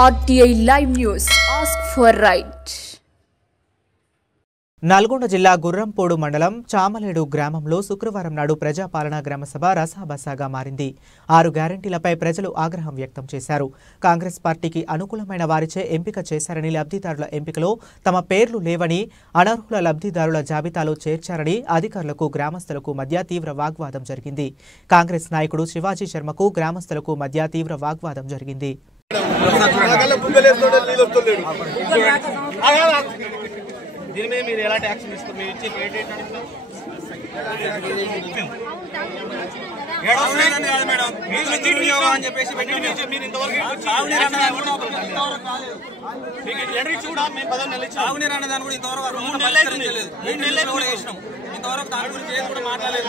RTI Live News. Ask for right. Nalgonda జిల్లా గుర్రంపోడు మండలం చామలేడు గ్రామంలో శుక్రవారం నాడు ప్రజాపాలన గ్రామసభ రసాబసాగా మారింది. 6 గ్యారెంటీలపై ప్రజలు ఆగ్రహం వ్యక్తం చేశారు. కాంగ్రెస్ పార్టీకి అనుకూలమైన వారిచే ఎంపిక చేశారని, లబ్ధిదారుల ఎంపికలో తమ పేర్లు లేవని, అనర్హుల లబ్ధిదారుల జాబితాలో చేర్చారని అధికారులకు గ్రామస్తులకు మధ్య తీవ్ర వాగ్వాదం జరిగింది. కాంగ్రెస్ నాయకుడు శివాజీ శర్మకు గ్రామస్తులకు మధ్య తీవ్ర వాగ్వాదం జరిగింది. దీని మీద మీరు ఎలాంటి యాక్షన్ ఇస్తారు? మీరు ఇచ్చే ఇంతవరకు దాని గురించి ఏది కూడా మాట్లాడలేదు.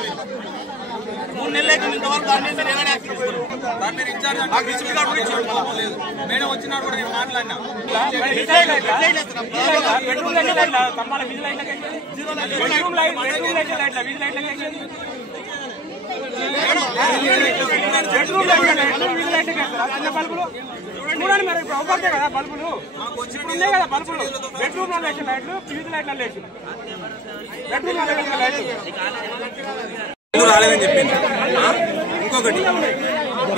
3 నెలలైతే ఇంతవరకు దాని మీద మీరు ఎలాంటి యాక్షన్ ఇస్తారు? దాని మీద ఇన్ఛార్జ్ లేదు. మేడం వచ్చినాడు కూడా నేను మాట్లాడినా. చూడండి మరి ఇప్పుడు అవుతాయి కదా బల్బులు, ఉన్నాయి కదా బల్బులు, బెడ్రూమ్ లో వేసిన లైట్లు, ఫీజు లైట్లు వేసిన బెడ్రూమ్ లో వేసిన లైట్లు. ఇల్లు రాలేదని చెప్పింది. ఇంకొకటి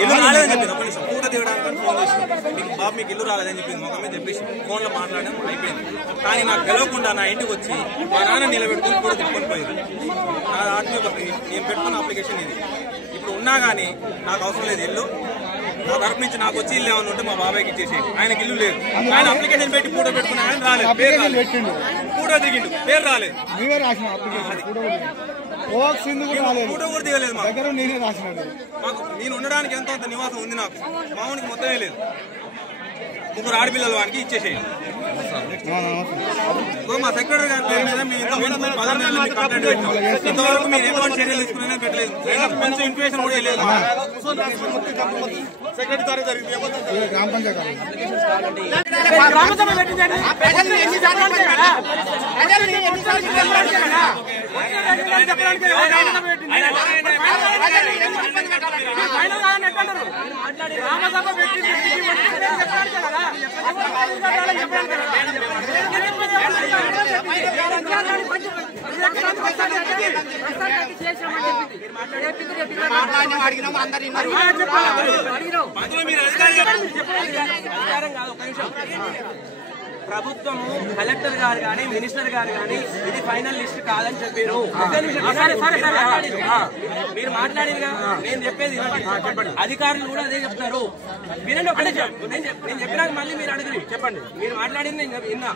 ఇల్లు రాలేదని చెప్పింది. ఒక నిమిషం పూట దిగడానికి ఫోన్ చేసి బాబు మీకు ఇల్లు రాలేదని చెప్పింది. మొక్క మీద చెప్పేసి ఫోన్లో మాట్లాడడం అయిపోయింది. కానీ నాకు తెలియకుండా నా ఇంటికి వచ్చి మా నాన్న నిలబెట్టుకుని కూడా తిప్పుకొని పోయింది. నా ఆత్మీయ నేను పెట్టుకున్న అప్లికేషన్ ఇది. ఇప్పుడు ఉన్నా కానీ నాకు అవసరం లేదు ఇల్లు. నా తరపు నుంచి నాకు వచ్చి ఇల్లు ఏమన్నా ఉంటే మా బాబాయ్కి ఇచ్చేసేది. ఆయనకి ఇల్లు లేదు. ఆయన అప్లికేషన్ పెట్టి ఫోటో పెట్టుకున్నా ఆయన రాలేదు, పేరు రాలేదు. ఫోటో దిగిండు, పేరు రాలేదు. ఫోటో కూడా దిగలేదు. మాకు నేను ఉండడానికి ఎంతో అంత నివాసం ఉంది. నాకు మామూలుకి మొత్తమే లేదు. 3 ఆడపిల్లలు వానికి ఇచ్చేసేయండి. మా సెక్రటరీ గారి పేరు మీద మేము ఇంతవరకు 10 నెలలు కంప్లైంట్ పెట్టాం. ఇంతవరకు మేము ఎటువంటి చర్యలు తీసుకునే పెట్టలేదు. కొంచెం ఇన్ఫర్మేషన్ కూడా లేదు. ప్రభుత్వము కలెక్టర్ గారు కానీ మినిస్టర్ గారు కానీ ఇది ఫైనల్ లిస్ట్ కాదని చెప్పారు. మీరు మాట్లాడిగా నేను చెప్పేది అధికారులు కూడా అదే చెప్తారు. వినండి. నేను చెప్పినాక మళ్ళీ మీరు అడగరు. చెప్పండి. మీరు మాట్లాడింది నేను విన్నా.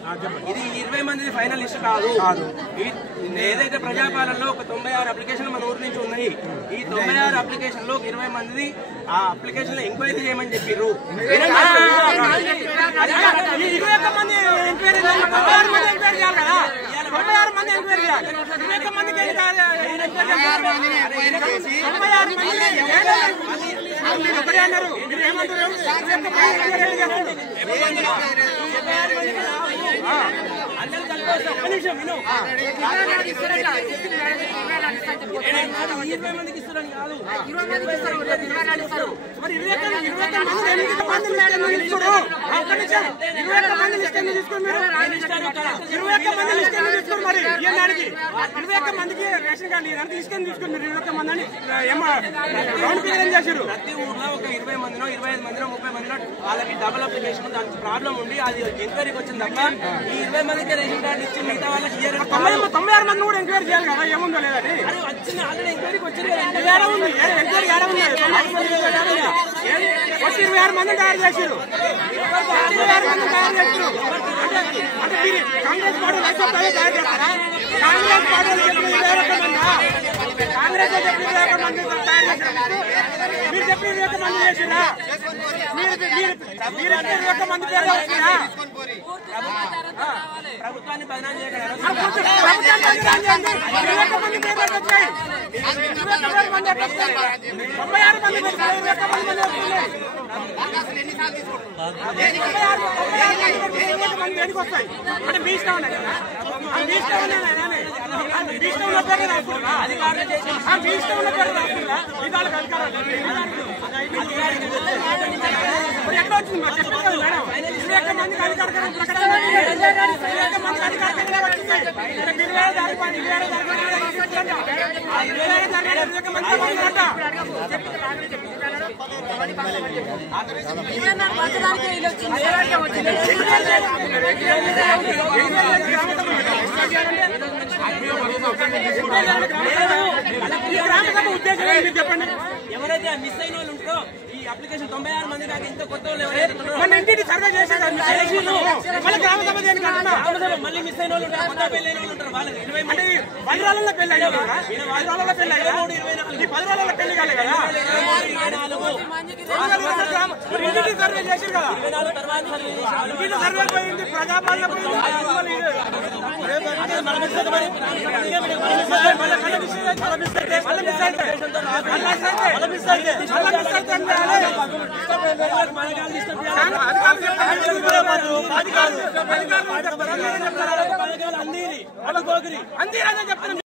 ఇది 20 మంది ఫైనల్ లిస్ట్ కాదు. ఏదైతే ప్రజాపాలనలో ఒక 96 అప్లికేషన్లు మన ఊరు నుంచి ఉన్నాయి. ఈ 96 అప్లికేషన్ లో 20 మంది ఆ అప్లికేషన్ లో ఎంక్వైరీ చేయమని చెప్పారు. మందికి రేషన్ కార్డు ఇదంతా తీసుకొని తీసుకుని మీరు 21 మంది అని రౌండ్ ఫిగర్ చేశారు. ప్రతి ఊర్లో ఒక 20 మందినో 25 మందినో 30 మందినో వాళ్ళకి డబుల్ అప్లికేషన్ దానికి ప్రాబ్లం ఉండి అది ఎంక్వైరీకి వచ్చింది తప్ప ఈ 20 మందికి రేషన్ కార్డు ఇచ్చి మిగతా వాళ్ళకి 96 మంది కూడా ఎంక్వైరీ చేయాలి కదా. ఏముందో లేదని అది వచ్చింది. ఆల్రెడీ ఎంక్వైరీకి వచ్చింది. ఎంక్వైరీ ఉంది. 26 మంది తయారు చేశారు. 26 మంది తయారు చేశారు. అంటే మీరు కాంగ్రెస్ పార్టీ లైసెన్స్ తయారు చేస్తారా? కాంగ్రెస్ పార్టీ చెప్పిన 21 మంది కాంగ్రెస్ చెప్పిన 21 మంది తయారు చేశారు. మీరు చెప్పిన 21 మంది చేసిరా? మీరు 21 మంది పేరు వచ్చినా ప్రభుత్వాన్ని బదనాం చేయగలరు. 21 మంది పేరు వచ్చాయి. 96 మంది దేనికి వస్తాయి అంటే మీ ఇష్టం ఉన్నాయి కదా. మీ ఇష్టం మీ ఇష్టం ఉన్న పేరు రాసుకుంటా మీ ఇష్టం ఉన్న పేరు రాసుకుంటా మీ దానికి అధికారం ఎట్లా వచ్చింది మరి చెప్పండి కదా మేడం 21 మందికి అధికారికంగా ప్రకటన వచ్చింది 21 మందికి అధికారికంగా వచ్చింది 20,000 దారిపోయింది 20,000 చెప్పండి ఎవరైతే మిస్ అయిన వాళ్ళు ఉంటారో ఈ అప్లికేషన్ 96 మంది దాకా ఇంకా కొత్త వాళ్ళు ఎవరైతే సర్వే చేసేది గ్రామ సభ మళ్ళీ మిస్ అయిన వాళ్ళు ఉంటారు కొత్త పెళ్లి అయిన వాళ్ళు ఉంటారు వాళ్ళకి 20 మంది 10 రోజుల్లో పెళ్లి అయ్యా 10 రోజుల్లో పెళ్లి అయ్యా 10 రోజుల్లో పెళ్లి కాలే కదా ఇంటికి సర్వే చేసారు కదా ఇంటికి సర్వే పోయింది ప్రజాపాలన పోయింది అందిరాజే చెప్తాను